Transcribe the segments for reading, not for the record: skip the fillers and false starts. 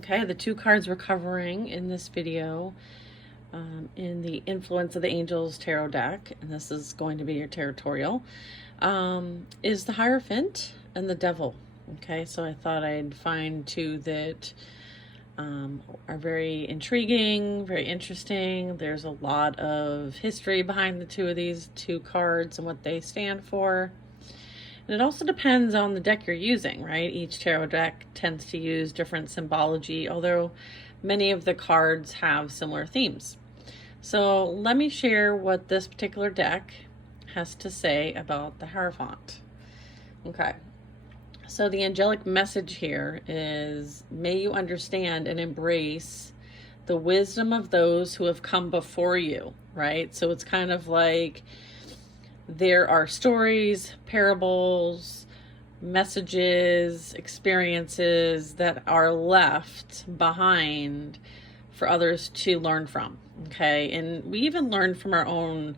Okay, the two cards we're covering in this video in the Influence of the Angels tarot deck, and this is going to be your Tarotorial, is the Heirophant and the Devil. Okay, so I thought I'd find two that are very intriguing, very interesting. There's a lot of history behind the two of these two cards and what they stand for. And it also depends on the deck you're using, right? Each tarot deck tends to use different symbology, although many of the cards have similar themes. So let me share what this particular deck has to say about the Heirophant. Okay, so the angelic message here is, may you understand and embrace the wisdom of those who have come before you, right? So it's kind of like there are stories, parables, messages, experiences that are left behind for others to learn from, okay? And we even learn from our own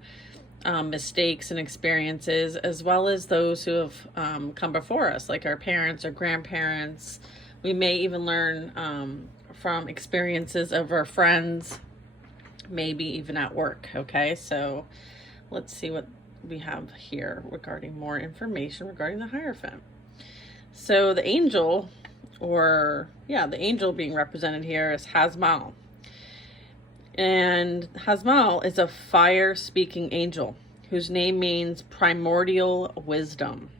mistakes and experiences, as well as those who have come before us, like our parents or grandparents. We may even learn from experiences of our friends, maybe even at work, okay? So let's see what we have here regarding more information regarding the Heirophant. So the angel, the angel being represented here is Hazmal. And Hazmal is a fire-speaking angel whose name means primordial wisdom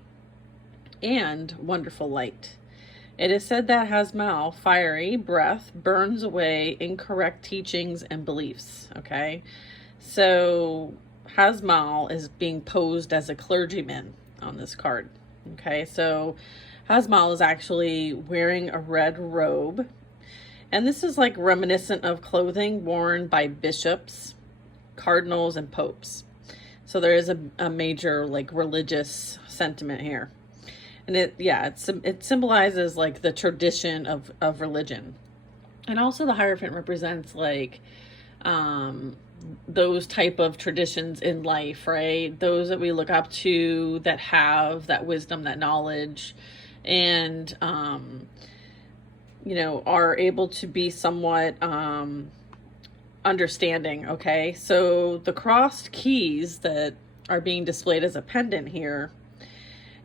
and wonderful light. It is said that Hazmal, fiery breath, burns away incorrect teachings and beliefs, okay? So Hazmal is being posed as a clergyman on this card. Okay, so Hazmal is actually wearing a red robe. And this is like reminiscent of clothing worn by bishops, cardinals, and popes. So there is a major like religious sentiment here. And it symbolizes like the tradition of religion. And also the Hierophant represents like those type of traditions in life, right? Those that we look up to, that have that wisdom, that knowledge, and are able to be somewhat understanding. Okay, so the crossed keys that are being displayed as a pendant here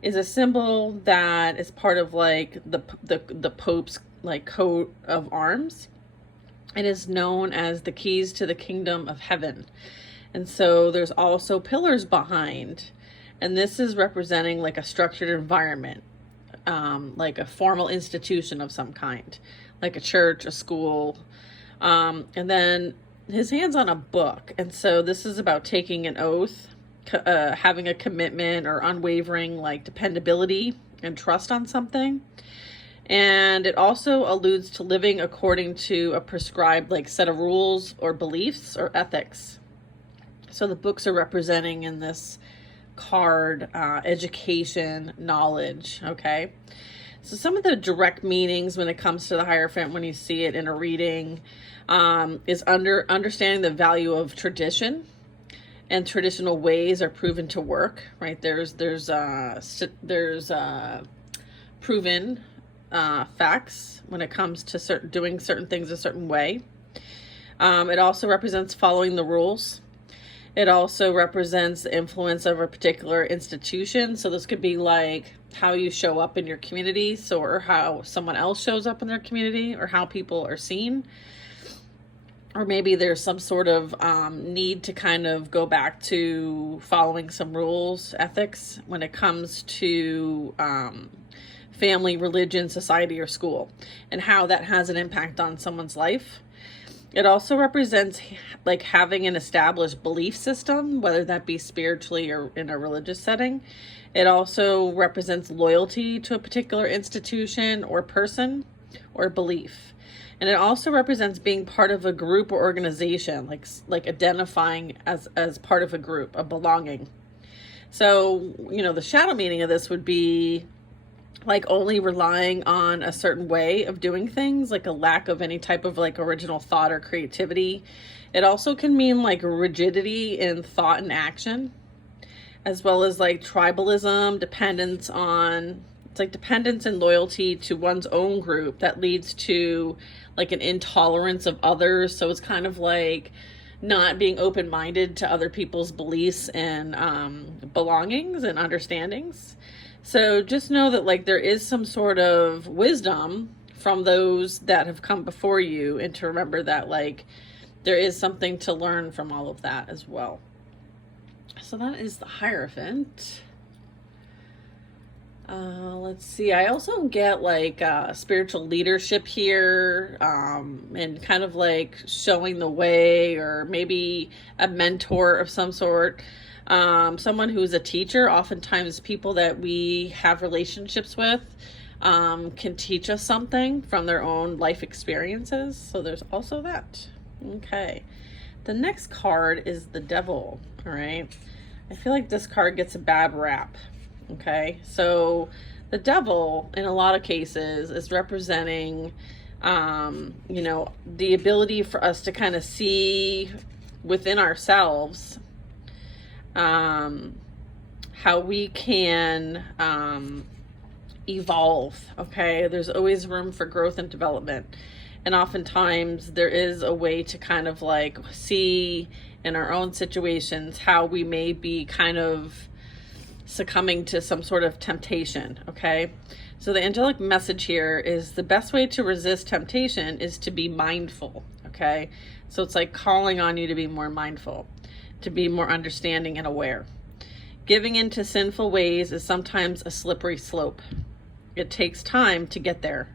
is a symbol that is part of like the Pope's like coat of arms. It is known as the keys to the kingdom of heaven. And so there's also pillars behind. And this is representing like a structured environment, like a formal institution of some kind, like a church, a school. And then his hand's on a book. And so this is about taking an oath, having a commitment or unwavering like dependability and trust on something. And it also alludes to living according to a prescribed like set of rules or beliefs or ethics. So the books are representing in this card education, knowledge, okay? So some of the direct meanings when it comes to the Hierophant, when you see it in a reading, is understanding the value of tradition, and traditional ways are proven to work, right? There's proven facts when it comes to doing certain things a certain way. It also represents following the rules. It also represents the influence of a particular institution. So this could be like how you show up in your community, or how someone else shows up in their community, or how people are seen. Or maybe there's some sort of need to kind of go back to following some rules, ethics, when it comes to family, religion, society, or school, and how that has an impact on someone's life. It also represents like having an established belief system, whether that be spiritually or in a religious setting. It also represents loyalty to a particular institution or person or belief. And it also represents being part of a group or organization, like identifying as part of a group, a belonging. So, the shadow meaning of this would be like only relying on a certain way of doing things, like a lack of any type of like original thought or creativity. It also can mean like rigidity in thought and action, as well as like tribalism, dependence on It's like dependence and loyalty to one's own group that leads to like an intolerance of others. So it's kind of like not being open-minded to other people's beliefs and belongings and understandings. So just know that like there is some sort of wisdom from those that have come before you, and to remember that like there is something to learn from all of that as well. So that is the Hierophant. Let's see. I also get like spiritual leadership here, and kind of like showing the way, or maybe a mentor of some sort. Someone who's a teacher. Oftentimes people that we have relationships with can teach us something from their own life experiences. So there's also that. Okay. The next card is the Devil. All right. I feel like this card gets a bad rap. Okay. So the Devil in a lot of cases is representing, you know, the ability for us to kind of see within ourselves, how we can, evolve. Okay. There's always room for growth and development. And oftentimes there is a way to kind of like see in our own situations how we may be kind of succumbing to some sort of temptation. Okay. So the angelic message here is the best way to resist temptation is to be mindful. Okay. So it's like calling on you to be more mindful, to be more understanding and aware. Giving into sinful ways is sometimes a slippery slope. It takes time to get there.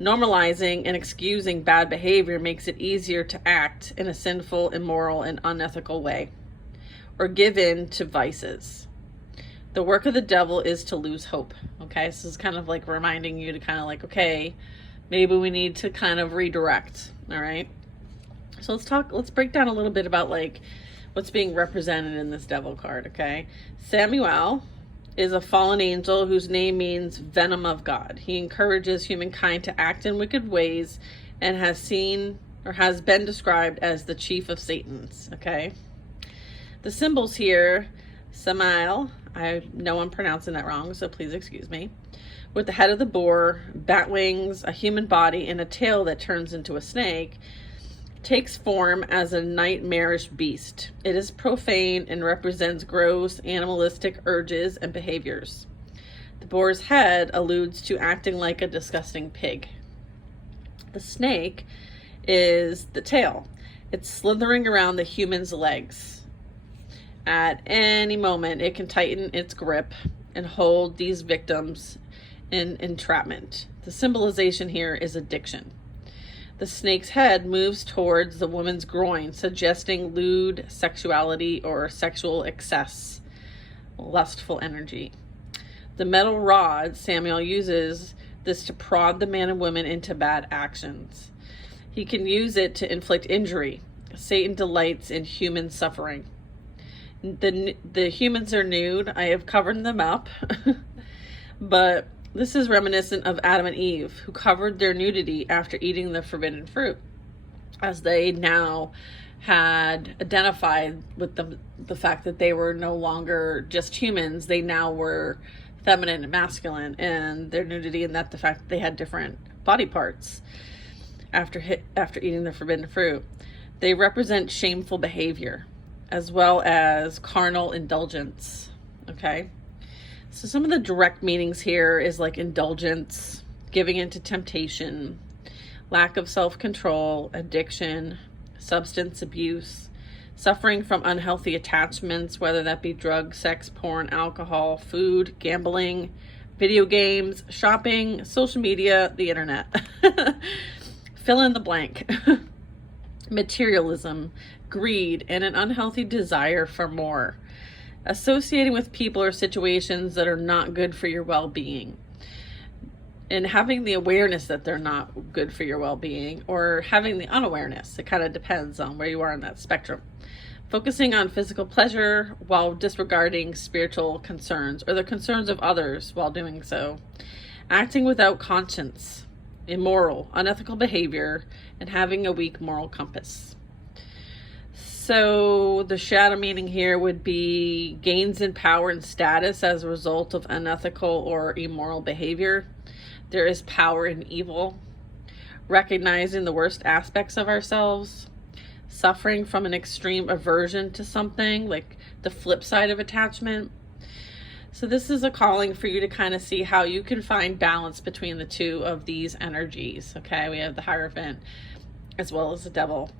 Normalizing and excusing bad behavior makes it easier to act in a sinful, immoral, and unethical way, or give in to vices. The work of the devil is to lose hope. Okay, so it's kind of like reminding you to kind of like, okay, maybe we need to kind of redirect. All right. So let's break down a little bit about like what's being represented in this Devil card. Okay. Samuel is a fallen angel whose name means venom of God. He encourages humankind to act in wicked ways and has been described as the chief of Satan's. Okay. The symbols here, Samael, I know I'm pronouncing that wrong, so please excuse me. With the head of the boar, bat wings, a human body, and a tail that turns into a snake, takes form as a nightmarish beast. It is profane and represents gross animalistic urges and behaviors. The boar's head alludes to acting like a disgusting pig. The snake is the tail. It's slithering around the human's legs. At any moment, it can tighten its grip and hold these victims in entrapment. The symbolization here is addiction. The snake's head moves towards the woman's groin, suggesting lewd sexuality or sexual excess, lustful energy. The metal rod, Samuel uses this to prod the man and woman into bad actions. He can use it to inflict injury. Satan delights in human suffering. The humans are nude. I have covered them up. But this is reminiscent of Adam and Eve, who covered their nudity after eating the forbidden fruit, as they now had identified with the fact that they were no longer just humans. They now were feminine and masculine, and their nudity, and that the fact that they had different body parts after eating the forbidden fruit. They represent shameful behavior as well as carnal indulgence. Okay. So some of the direct meanings here is like indulgence, giving into temptation, lack of self-control, addiction, substance abuse, suffering from unhealthy attachments, whether that be drugs, sex, porn, alcohol, food, gambling, video games, shopping, social media, the internet. Fill in the blank. Materialism, greed, and an unhealthy desire for more. Associating with people or situations that are not good for your well-being, and having the awareness that they're not good for your well-being, or having the unawareness. It kind of depends on where you are on that spectrum. Focusing on physical pleasure while disregarding spiritual concerns or the concerns of others while doing so. Acting without conscience, immoral, unethical behavior, and having a weak moral compass. So the shadow meaning here would be gains in power and status as a result of unethical or immoral behavior. There is power in evil. Recognizing the worst aspects of ourselves. Suffering from an extreme aversion to something, like the flip side of attachment. So this is a calling for you to kind of see how you can find balance between the two of these energies. Okay, we have the Hierophant as well as the Devil.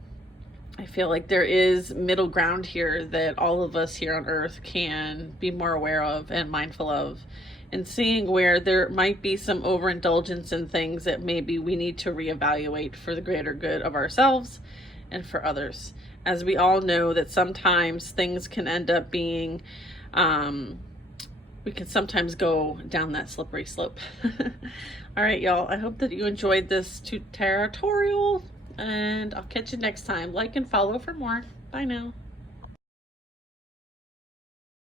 I feel like there is middle ground here that all of us here on earth can be more aware of and mindful of, and seeing where there might be some overindulgence in things that maybe we need to reevaluate for the greater good of ourselves and for others. As we all know that sometimes things can end up being, we can sometimes go down that slippery slope. All right, y'all, I hope that you enjoyed this Tarotorial, and I'll catch you next time. Like and follow for more. Bye now.